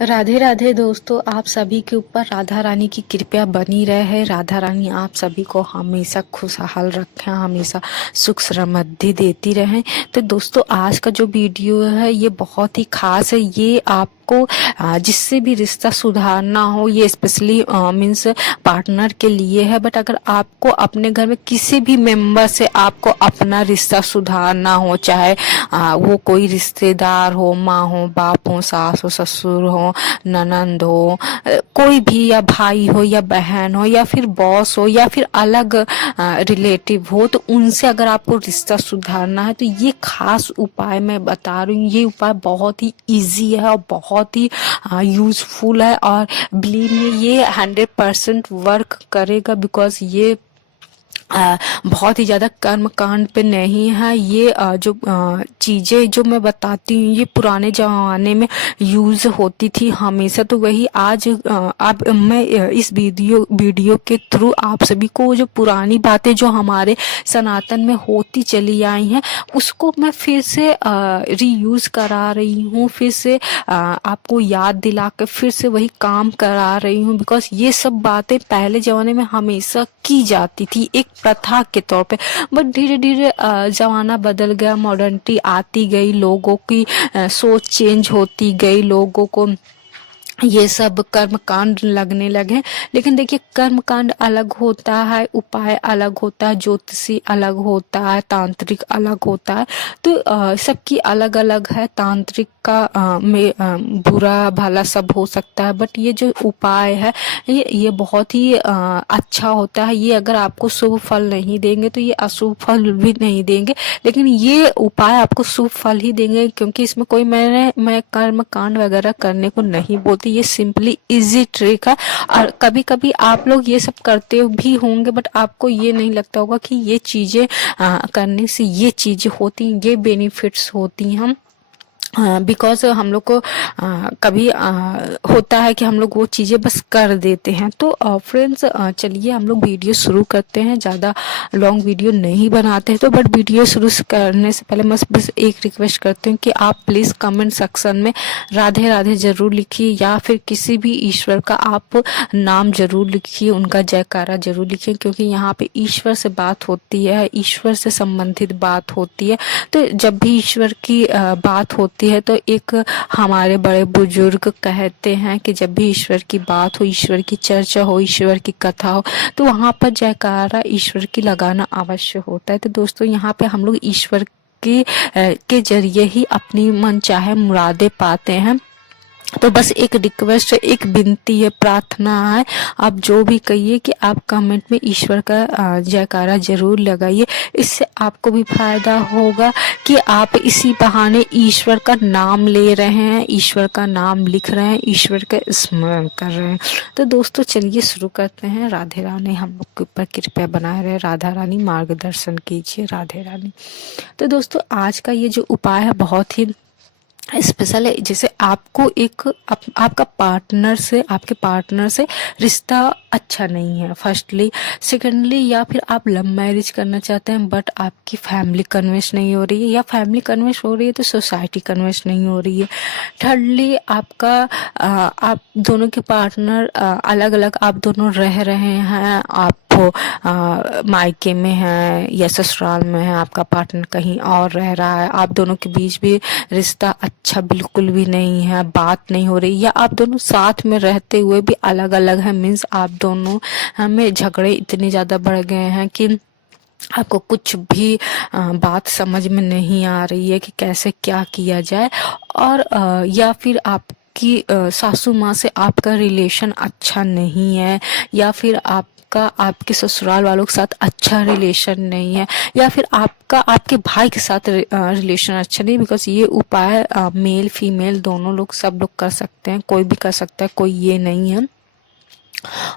राधे राधे दोस्तों, आप सभी के ऊपर राधा रानी की कृपा बनी रहे। राधा रानी आप सभी को हमेशा खुशहाल रखें, हमेशा सुख समृद्धि देती रहें। तो दोस्तों, आज का जो वीडियो है ये बहुत ही खास है। ये आपको जिससे भी रिश्ता सुधारना हो, ये स्पेशली मीन्स पार्टनर के लिए है। बट अगर आपको अपने घर में किसी भी मेंबर से आपको अपना रिश्ता सुधारना हो, चाहे वो कोई रिश्तेदार हो, माँ हो, बाप हो, सास हो, ससुर हो, ननंद हो, कोई भी, या भाई हो या बहन हो या फिर बॉस हो या फिर अलग रिलेटिव हो, तो उनसे अगर आपको रिश्ता सुधारना है तो ये खास उपाय मैं बता रही हूँ। ये उपाय बहुत ही इजी है और बहुत ही यूजफुल है, और बिलीव मी ये 100% वर्क करेगा। बिकॉज ये बहुत ही ज्यादा कर्म कांड पे नहीं है। ये जो चीजें जो मैं बताती हूँ ये पुराने जमाने में यूज होती थी हमेशा। तो वही आज अब मैं इस वीडियो के थ्रू आप सभी को जो पुरानी बातें जो हमारे सनातन में होती चली आई हैं उसको मैं फिर से रीयूज करा रही हूँ, फिर से आपको याद दिला के फिर से वही काम करा रही हूँ। बिकॉज ये सब बातें पहले जमाने में हमेशा की जाती थी एक प्रथा के तौर पे। बट धीरे धीरे जमाना बदल गया, मॉडर्निटी आती गई, लोगों की सोच चेंज होती गई, लोगों को ये सब कर्म कांड लगने लगे। लेकिन देखिए, कर्म कांड अलग होता है, उपाय अलग होता है, ज्योतिषी अलग होता है, तांत्रिक अलग होता है। तो सबकी अलग अलग है। तांत्रिक का में बुरा भला सब हो सकता है, बट ये जो उपाय है ये बहुत ही अच्छा होता है। ये अगर आपको शुभ फल नहीं देंगे तो ये अशुभ फल भी नहीं देंगे, लेकिन ये उपाय आपको शुभ फल ही देंगे। क्योंकि इसमें कोई मैं कर्म कांड वगैरह करने को नहीं बोलती, ये सिंपली इजी ट्रिक है। और कभी कभी आप लोग ये सब करते भी होंगे, बट आपको ये नहीं लगता होगा कि ये चीजें करने से ये चीजें होती, ये बेनिफिट्स होती हैं। बिकॉज हम लोग को कभी होता है कि हम लोग वो चीज़ें बस कर देते हैं। तो फ्रेंड्स, चलिए हम लोग वीडियो शुरू करते हैं। ज़्यादा लॉन्ग वीडियो नहीं बनाते हैं, तो बट वीडियो शुरू करने से पहले मैं बस एक रिक्वेस्ट करती हूँ कि आप प्लीज़ कमेंट सेक्शन में राधे राधे ज़रूर लिखिए, या फिर किसी भी ईश्वर का आप नाम ज़रूर लिखिए, उनका जयकारा ज़रूर लिखिए। क्योंकि यहाँ पे ईश्वर से बात होती है, ईश्वर से संबंधित बात होती है। तो जब भी ईश्वर की बात होती है तो एक हमारे बड़े बुजुर्ग कहते हैं कि जब भी ईश्वर की बात हो, ईश्वर की चर्चा हो, ईश्वर की कथा हो, तो वहाँ पर जयकारा ईश्वर की लगाना अवश्य होता है। तो दोस्तों, यहाँ पे हम लोग ईश्वर के जरिए ही अपनी मन चाहे मुरादें पाते हैं। तो बस एक रिक्वेस्ट है, एक विनती है, प्रार्थना है, आप जो भी कहिए कि आप कमेंट में ईश्वर का जयकारा जरूर लगाइए। इससे आपको भी फायदा होगा कि आप इसी बहाने ईश्वर का नाम ले रहे हैं, ईश्वर का नाम लिख रहे हैं, ईश्वर का स्मरण कर रहे हैं। तो दोस्तों, चलिए शुरू करते हैं। राधे रानी हम लोग के ऊपर कृपया बनाए रहे, राधा रानी मार्गदर्शन कीजिए, राधे रानी। तो दोस्तों, आज का ये जो उपाय है बहुत ही स्पेशल है। जैसे आपको आपका आपके पार्टनर से रिश्ता अच्छा नहीं है, फर्स्टली। सेकेंडली, या फिर आप लव मैरिज करना चाहते हैं बट आपकी फैमिली कन्विंस नहीं हो रही है, या फैमिली कन्विंस हो रही है तो सोसाइटी कन्विंस नहीं हो रही है। थर्डली, आप दोनों के पार्टनर अलग अलग, आप दोनों रह रहे हैं, आप मायके में है या ससुराल में है, आपका पार्टनर कहीं और रह रहा है, आप दोनों के बीच भी रिश्ता अच्छा बिल्कुल भी नहीं है, बात नहीं हो रही, या आप दोनों साथ में रहते हुए भी अलग अलग है। मीन्स आप दोनों में झगड़े इतने ज्यादा बढ़ गए हैं कि आपको कुछ भी बात समझ में नहीं आ रही है कि कैसे क्या किया जाए। और या फिर आपकी सासू माँ से आपका रिलेशन अच्छा नहीं है, या फिर आपके ससुराल वालों के साथ अच्छा रिलेशन नहीं है, या फिर आपके भाई के साथ रिलेशन अच्छा नहीं। बिकॉज ये उपाय मेल फीमेल दोनों लोग, सब लोग कर सकते हैं, कोई भी कर सकता है, कोई ये नहीं है।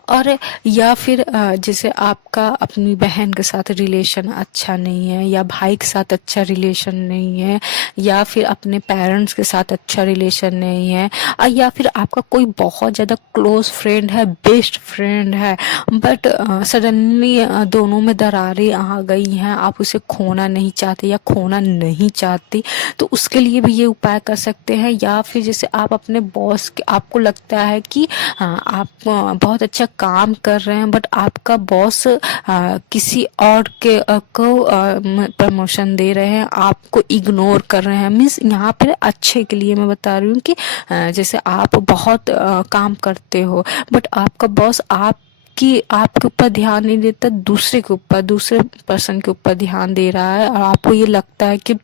और या फिर जैसे आपका अपनी बहन के साथ रिलेशन अच्छा नहीं है, या भाई के साथ अच्छा रिलेशन नहीं है, या फिर अपने पेरेंट्स के साथ अच्छा रिलेशन नहीं है, या फिर आपका कोई बहुत ज़्यादा क्लोज फ्रेंड है, बेस्ट फ्रेंड है, बट सडनली दोनों में दरारें आ गई हैं, आप उसे खोना नहीं चाहते या खोना नहीं चाहती, तो उसके लिए भी ये उपाय कर सकते हैं। या फिर जैसे आप अपने बॉस के, आपको लगता है कि आप बहुत अच्छा काम कर रहे हैं, बट आपका बॉस किसी और के को प्रमोशन दे रहे हैं, आपको इग्नोर कर रहे हैं। मीन्स यहाँ पर अच्छे के लिए मैं बता रही हूँ कि जैसे आप बहुत काम करते हो, बट आपका बॉस कि आपके ऊपर ध्यान नहीं देता, दूसरे के ऊपर, दूसरे पर्सन के ऊपर ध्यान दे रहा है, और आपको ये लगता है कि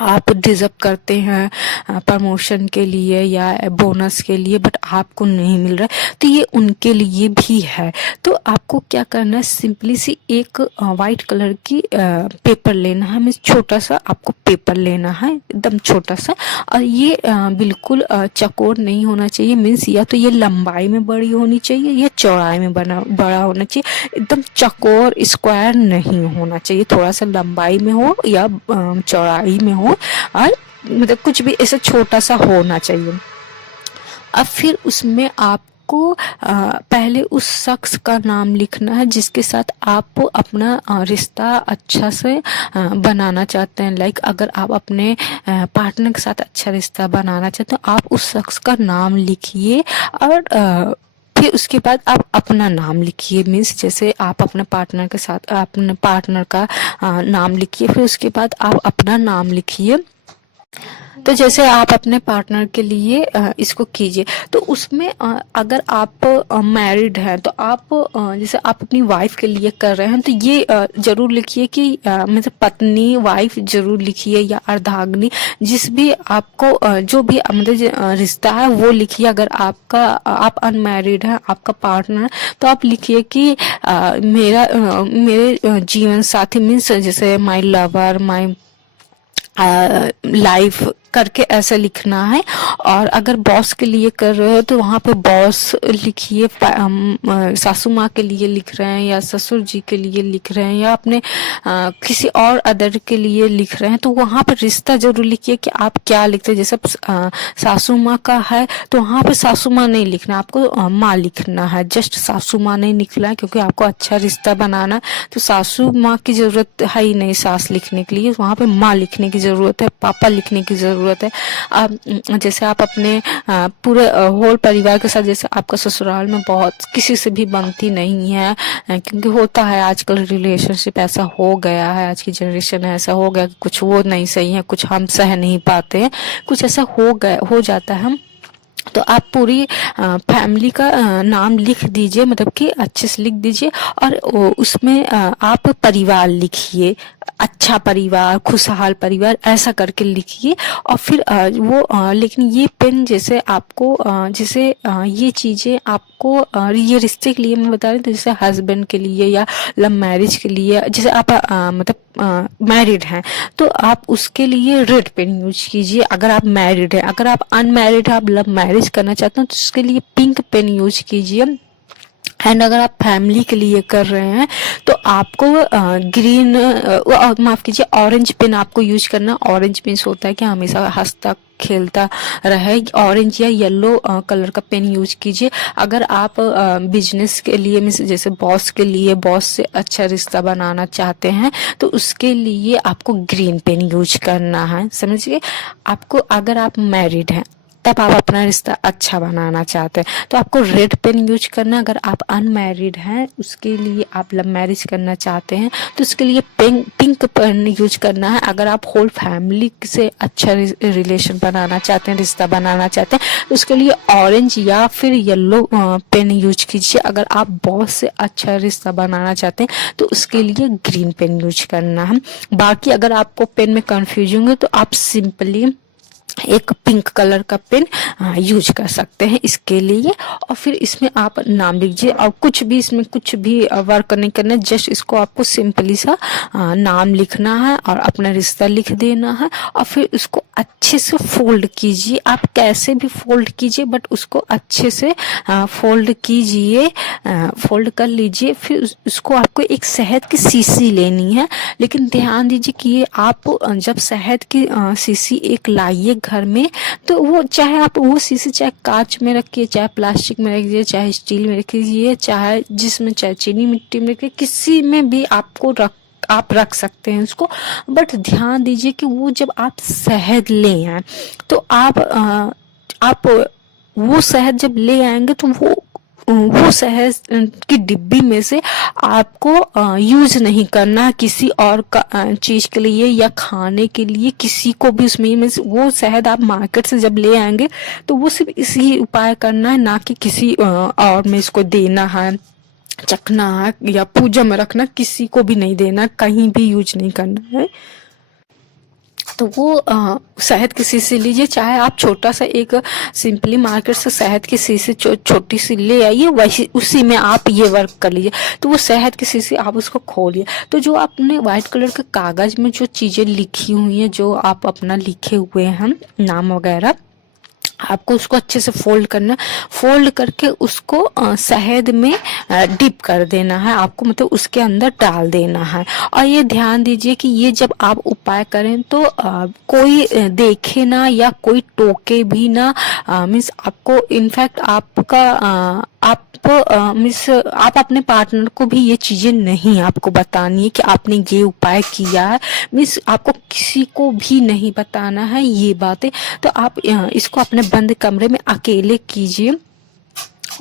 आप डिजर्व करते हैं प्रमोशन के लिए या बोनस के लिए, बट आपको नहीं मिल रहा है, तो ये उनके लिए भी है। तो आपको क्या करना है, सिंपली सी एक वाइट कलर की पेपर लेना है। मीन्स छोटा सा आपको पेपर लेना है, एकदम छोटा सा, और ये बिल्कुल चौकोर नहीं होना चाहिए। मीन्स या तो ये लंबाई में बड़ी होनी चाहिए या चौड़ाई में बड़ा होना चाहिए, एकदम चौकोर स्क्वायर नहीं होना चाहिए, थोड़ा सा लंबाई में हो या चौड़ाई में हो, और मतलब कुछ भी ऐसा छोटा सा होना चाहिए। अब फिर उसमें आपको पहले उस शख्स का नाम लिखना है जिसके साथ आप अपना रिश्ता अच्छा से बनाना चाहते हैं। लाइक अगर आप अपने पार्टनर के साथ अच्छा रिश्ता बनाना चाहते हो, आप उस शख्स का नाम लिखिए, और फिर उसके बाद आप अपना नाम लिखिए। मीन्स जैसे आप अपने पार्टनर के साथ अपने पार्टनर का नाम लिखिए, फिर उसके बाद आप अपना नाम लिखिए। तो जैसे आप अपने पार्टनर के लिए इसको कीजिए, तो उसमें अगर आप मैरिड हैं तो आप जैसे आप अपनी वाइफ के लिए कर रहे हैं, तो ये जरूर लिखिए कि मतलब पत्नी, वाइफ जरूर लिखिए, या अर्धांगिनी, जिस भी आपको जो भी मतलब रिश्ता है वो लिखिए। अगर आपका आप अनमैरिड हैं, आपका पार्टनर, तो आप लिखिए कि मेरे जीवन साथी, मीन्स जैसे माई लवर, माई लाइफ करके ऐसा लिखना है। और अगर बॉस के लिए कर रहे हो तो वहाँ पे बॉस लिखिए, सासू माँ के लिए लिख रहे हैं या ससुर जी के लिए लिख रहे हैं या अपने किसी और अदर के लिए लिख रहे हैं, तो वहाँ पे रिश्ता जरूर लिखिए कि आप क्या लिखते हैं। जैसे सासू माँ का है तो वहाँ पे सासू माँ नहीं लिखना, आपको माँ लिखना है, जस्ट सासू माँ नहीं लिखना है, क्योंकि आपको अच्छा रिश्ता बनाना है। तो सासू माँ की जरूरत है ही नहीं सास लिखने के लिए, वहाँ पे माँ लिखने की जरूरत है, पापा लिखने की जरूरत है। अब जैसे आप अपने पूरे होल परिवार के साथ, जैसे आपका ससुराल में बहुत किसी से भी बनती नहीं है, क्योंकि होता है आजकल रिलेशनशिप ऐसा हो गया है, आज की जनरेशन ऐसा हो गया कि कुछ वो नहीं सही है, कुछ हम सह नहीं पाते हैं, कुछ ऐसा हो जाता है। तो आप पूरी फैमिली का नाम लिख दीजिए, मतलब कि अच्छे से लिख दीजिए, और उसमें आप परिवार लिखिए, अच्छा परिवार, खुशहाल परिवार, ऐसा करके लिखिए। और फिर लेकिन ये पेन जैसे आपको जैसे ये चीज़ें आपको ये रिश्ते के लिए मैं बता रही हूँ, तो जैसे हस्बैंड के लिए या लव मैरिज के लिए, जैसे आप मतलब मैरिड हैं तो आप उसके लिए रेड पेन यूज कीजिए। अगर आप मैरिड हैं, अगर आप अनमैरिड हैं, आप लव मैरिज करना चाहते हैं, तो उसके लिए पिंक पेन यूज कीजिए। एंड अगर आप फैमिली के लिए कर रहे हैं तो आपको ग्रीन, माफ कीजिए, ऑरेंज पेन आपको यूज करना। ऑरेंज पेन होता है कि हमेशा हंसता खेलता रहे, ऑरेंज या येलो कलर का पेन यूज कीजिए। अगर आप बिजनेस के लिए, मीन्स जैसे बॉस के लिए, बॉस से अच्छा रिश्ता बनाना चाहते हैं, तो उसके लिए आपको ग्रीन पेन यूज करना है, समझिए। आपको, अगर आप मैरिड हैं तब आप अपना रिश्ता अच्छा बनाना चाहते हैं तो आपको रेड पेन यूज करना है। अगर आप अनमैरिड हैं, उसके लिए आप लव मैरिज करना चाहते हैं, तो उसके लिए पिंक पेन यूज करना है। अगर आप होल फैमिली से अच्छा रिलेशन बनाना चाहते हैं, रिश्ता बनाना चाहते हैं, तो उसके लिए ऑरेंज या फिर येलो पेन यूज कीजिए। अगर आप बॉस से अच्छा रिश्ता बनाना चाहते हैं तो उसके लिए ग्रीन पेन यूज करना है। बाकी अगर आपको पेन में कंफ्यूजन है तो आप सिंपली एक पिंक कलर का पेन यूज कर सकते हैं इसके लिए। और फिर इसमें आप नाम लीजिए और कुछ भी इसमें कुछ भी वर्क नहीं करना है, जस्ट इसको आपको सिंपली सा नाम लिखना है और अपना रिश्ता लिख देना है। और फिर उसको अच्छे से फोल्ड कीजिए, आप कैसे भी फोल्ड कीजिए बट उसको अच्छे से फोल्ड कीजिए, फोल्ड कर लीजिए। फिर उसको आपको एक शहद की शीशी लेनी है, लेकिन ध्यान दीजिए कि ये आप जब शहद की शीशी एक लाइए घर में, तो वो चाहे आप वो शीशी चाहे कांच में रखिए, चाहे प्लास्टिक में रखिए, चाहे स्टील में रखिए, चाहे जिसमें चाहे चीनी मिट्टी में रखिए, किसी में भी आपको आप रख सकते हैं उसको। बट ध्यान दीजिए कि वो जब आप शहद ले आए तो आप वो शहद जब ले आएंगे तो वो शहद की डिब्बी में से आपको यूज नहीं करना किसी और चीज के लिए या खाने के लिए, किसी को भी उसमें वो शहद आप मार्केट से जब ले आएंगे तो वो सिर्फ इसी उपाय करना है, ना कि किसी और में इसको देना है, चखना है या पूजा में रखना, किसी को भी नहीं देना, कहीं भी यूज नहीं करना है। तो वो शहद की शीशी लीजिए, चाहे आप छोटा सा एक सिंपली मार्केट से शहद की शीशी छोटी सी ले आइए, वैसे उसी में आप ये वर्क कर लीजिए। तो वो शहद की शीशी आप उसको खोलिए, तो जो आपने व्हाइट कलर के कागज में जो चीजें लिखी हुई हैं, जो आप अपना लिखे हुए हैं नाम वगैरह, आपको उसको अच्छे से फोल्ड करना, फोल्ड करके उसको शहद में डिप कर देना है आपको, मतलब उसके अंदर डाल देना है। और ये ध्यान दीजिए कि ये जब आप उपाय करें तो कोई देखे ना या कोई टोके भी ना, मीन्स आपको इनफैक्ट आपका आप मिस आप अपने पार्टनर को भी ये चीजें नहीं आपको बतानी है कि आपने ये उपाय किया है, मिस आपको किसी को भी नहीं बताना है ये बातें। तो आप इसको अपने बंद कमरे में अकेले कीजिए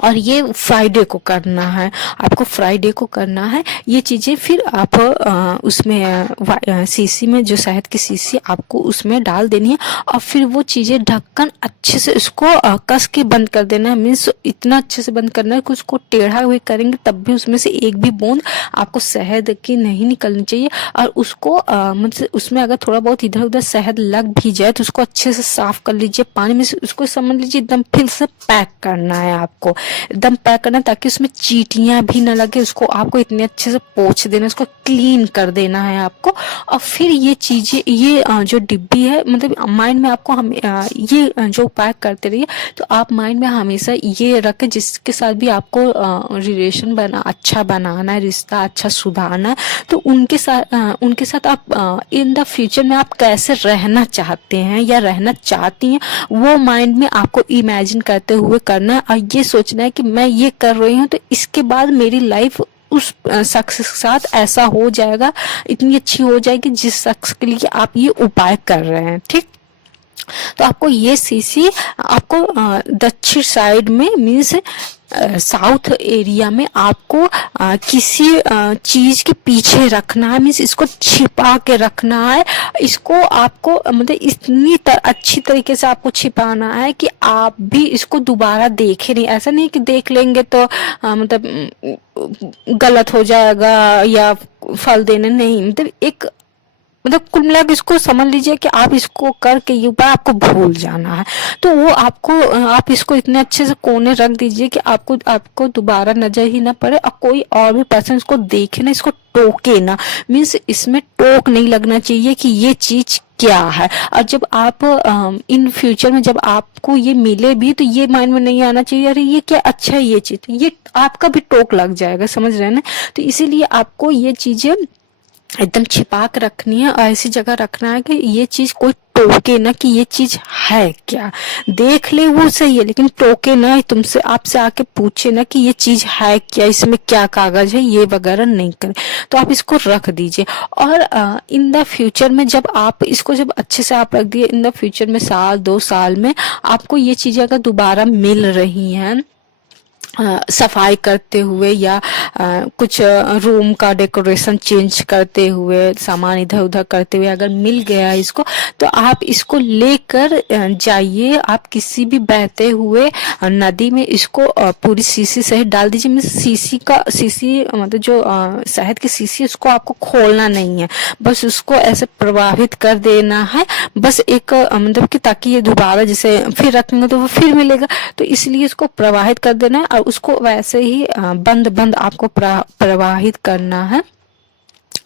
और ये फ्राइडे को करना है, आपको फ्राइडे को करना है ये चीजें। फिर आप उसमें शीशी में जो शहद की शीशी आपको उसमें डाल देनी है और फिर वो चीजें ढक्कन अच्छे से उसको कस के बंद कर देना है, मीन्स इतना अच्छे से बंद करना है कि उसको टेढ़ा हुए करेंगे तब भी उसमें से एक भी बूंद आपको शहद की नहीं निकलनी चाहिए। और उसको मतलब उसमें अगर थोड़ा बहुत इधर उधर शहद लग भी जाए तो उसको अच्छे से साफ कर लीजिए पानी में से, उसको समझ लीजिए एकदम फिर से पैक करना है आपको, एकदम पैक करना ताकि उसमें चींटियां भी ना लगे। उसको आपको इतने अच्छे से पोंछ देना, उसको क्लीन कर देना है आपको। और फिर ये चीजें ये जो डिब्बी है, मतलब माइंड में आपको हम ये जो उपाय करते रहिए, तो आप माइंड में हमेशा ये रखें जिसके साथ भी आपको रिलेशन अच्छा बनाना है, रिश्ता अच्छा सुधारना है, तो उनके साथ आप इन द फ्यूचर में आप कैसे रहना चाहते हैं या रहना चाहती हैं, वो माइंड में आपको इमेजिन करते हुए करना है। और ये सोचना है कि मैं ये कर रही हूँ तो इसके बाद मेरी लाइफ उस शख्स के साथ ऐसा हो जाएगा, इतनी अच्छी हो जाएगी जिस शख्स के लिए आप ये उपाय कर रहे हैं। ठीक, तो आपको ये शीशी आपको दक्षिण साइड में मीन्स साउथ एरिया में आपको किसी चीज के पीछे रखना है, मीन्स इसको छिपा के रखना है। इसको आपको मतलब इतनी अच्छी तरीके से आपको छिपाना है कि आप भी इसको दोबारा देखे नहीं। ऐसा नहीं कि देख लेंगे तो मतलब गलत हो जाएगा या फल देने नहीं, मतलब कुल मिला के इसको समझ लीजिए कि आप इसको करके ये उपाय आपको भूल जाना है। तो वो आप इसको इतने अच्छे से कोने रख दीजिए कि आपको दोबारा नजर ही ना पड़े और कोई और भी पर्सन इसको देखे ना, इसको टोके ना, मीन्स इसमें टोक नहीं लगना चाहिए कि ये चीज क्या है। और जब आप इन फ्यूचर में जब आपको ये मिले भी तो ये माइंड में नहीं आना चाहिए अरे ये क्या अच्छा है ये चीज, ये आपका भी टोक लग जाएगा, समझ रहे हैं ना। तो इसीलिए आपको ये चीजें एकदम छिपा के रखनी है और ऐसी जगह रखना है कि ये चीज कोई टोके ना कि ये चीज है क्या, देख ले वो सही है लेकिन टोके ना, तुमसे आपसे आके पूछे ना कि ये चीज है क्या, इसमें क्या कागज है, ये वगैरह नहीं करे। तो आप इसको रख दीजिए और इन द फ्यूचर में जब आप इसको जब अच्छे से आप रख दिए, इन द फ्यूचर में 1-2 साल में आपको ये चीजें अगर दोबारा मिल रही हैं सफाई करते हुए या कुछ रूम का डेकोरेशन चेंज करते हुए, सामान इधर उधर करते हुए अगर मिल गया इसको, तो आप इसको लेकर जाइए, आप किसी भी बहते हुए नदी में इसको पूरी शीशी सहित डाल दीजिए। मैं शीशी मतलब जो शहद की शीशी, उसको आपको खोलना नहीं है, बस उसको ऐसे प्रवाहित कर देना है, बस एक मतलब कि ताकि ये दोबारा जैसे फिर रखेंगे तो वो फिर मिलेगा, तो इसलिए इसको प्रवाहित कर देना है और उसको वैसे ही बंद बंद आपको प्रवाहित करना है।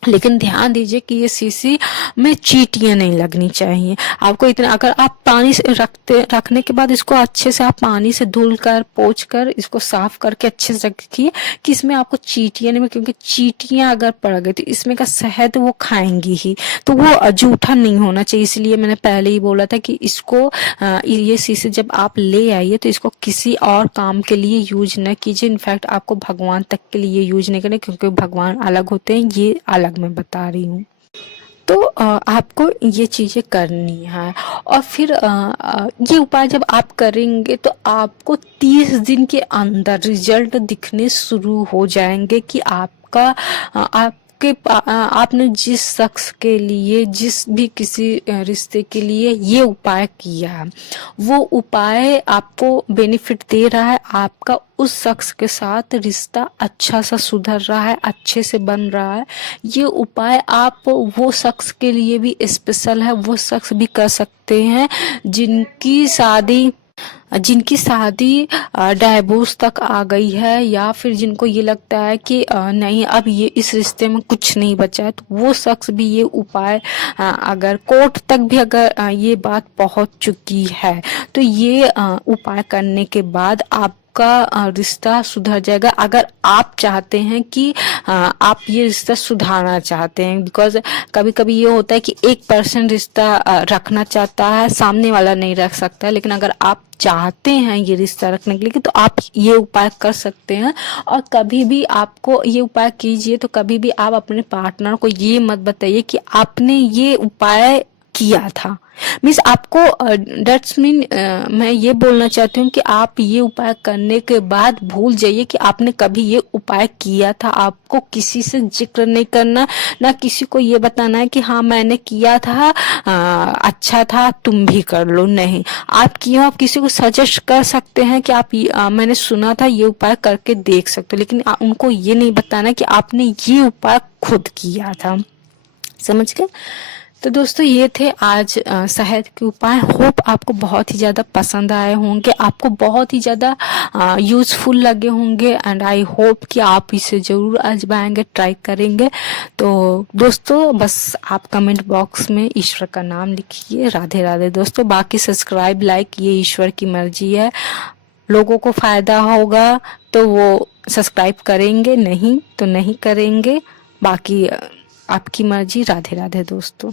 लेकिन ध्यान दीजिए कि ये शीशी में चींटियां नहीं लगनी चाहिए। आपको इतना, अगर आप पानी से रखने के बाद इसको अच्छे से आप पानी से धुल कर पोंछ कर इसको साफ करके अच्छे से रखिए कि इसमें आपको चींटियां नहीं, क्योंकि चींटियां अगर पड़ गई तो इसमें का शहद वो खाएंगी ही, तो वो जूठा नहीं होना चाहिए। इसलिए मैंने पहले ही बोला था कि इसको ये शीशी जब आप ले आइए तो इसको किसी और काम के लिए यूज न कीजिए। इनफैक्ट आपको भगवान तक के लिए यूज नहीं करना, क्योंकि भगवान अलग होते हैं, ये अलग मैं बता रही हूँ। तो आपको ये चीजें करनी है और फिर ये उपाय जब आप करेंगे तो आपको 30 दिन के अंदर रिजल्ट दिखने शुरू हो जाएंगे कि आपका आपने जिस शख्स के लिए, जिस भी किसी रिश्ते के लिए ये उपाय किया है, वो उपाय आपको बेनिफिट दे रहा है। आपका उस शख्स के साथ रिश्ता अच्छा सा सुधर रहा है, अच्छे से बन रहा है। ये उपाय आप वो शख्स के लिए भी स्पेशल है, वो शख्स भी कर सकते हैं जिनकी शादी डाइवोर्स तक आ गई है, या फिर जिनको ये लगता है कि नहीं अब ये इस रिश्ते में कुछ नहीं बचा है, तो वो शख्स भी ये उपाय, अगर कोर्ट तक भी अगर ये बात पहुंच चुकी है तो ये उपाय करने के बाद आपका रिश्ता सुधर जाएगा। अगर आप चाहते हैं कि आप ये रिश्ता सुधारना चाहते हैं, बिकॉज कभी कभी ये होता है कि एक पर्सन रिश्ता रखना चाहता है, सामने वाला नहीं रख सकता है, लेकिन अगर आप चाहते हैं ये रिश्ता रखने के लिए तो आप ये उपाय कर सकते हैं। और कभी भी आपको ये उपाय कीजिए तो कभी भी आप अपने पार्टनर को ये मत बताइए कि आपने ये उपाय किया था। मीन्स आपको डेट्स मीन मैं ये बोलना चाहती हूँ कि आप ये उपाय करने के बाद भूल जाइए कि आपने कभी ये उपाय किया था। आपको किसी से जिक्र नहीं करना, ना किसी को ये बताना है कि हाँ मैंने किया था, अच्छा था, तुम भी कर लो। नहीं, आप क्यों, आप किसी को सजेस्ट कर सकते हैं कि आप मैंने सुना था ये उपाय करके देख सकते हो, लेकिन उनको ये नहीं बताना कि आपने ये उपाय खुद किया था। समझ गए? तो दोस्तों ये थे आज शहद के उपाय। होप आपको बहुत ही ज़्यादा पसंद आए होंगे, आपको बहुत ही ज़्यादा यूजफुल लगे होंगे, एंड आई होप कि आप इसे ज़रूर आजमाएंगे, ट्राई करेंगे। तो दोस्तों बस आप कमेंट बॉक्स में ईश्वर का नाम लिखिए, राधे राधे दोस्तों। बाकी सब्सक्राइब, लाइक, ये ईश्वर की मर्जी है। लोगों को फ़ायदा होगा तो वो सब्सक्राइब करेंगे, नहीं तो नहीं करेंगे। बाकी आपकी मर्जी। राधे राधे दोस्तों।